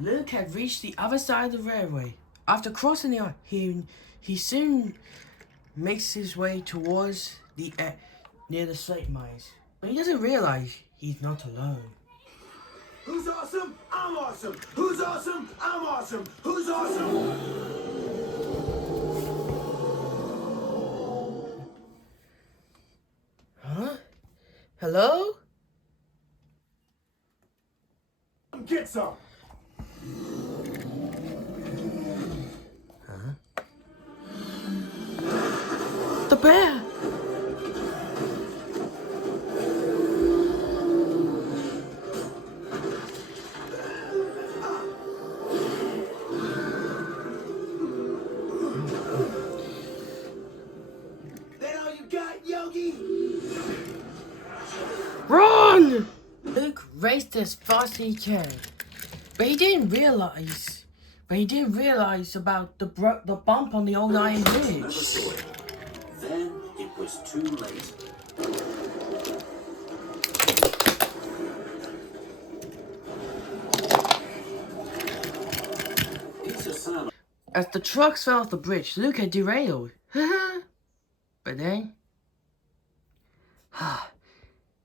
Luke had reached the other side of the railway. After crossing the ice, he soon makes his way towards the near the slate mines. But he doesn't realize he's not alone. Who's awesome? I'm awesome. Who's awesome? I'm awesome. Who's awesome? Huh? Hello? Get some. Huh? The bear! That all you got, Yogi? Run! Luke raced as fast as he can, but he didn't realize about the bump on the old iron Never bridge. saw it. Then it was too late. It's a sound. As the trucks fell off the bridge, Luke had derailed. But then,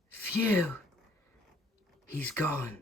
phew, he's gone.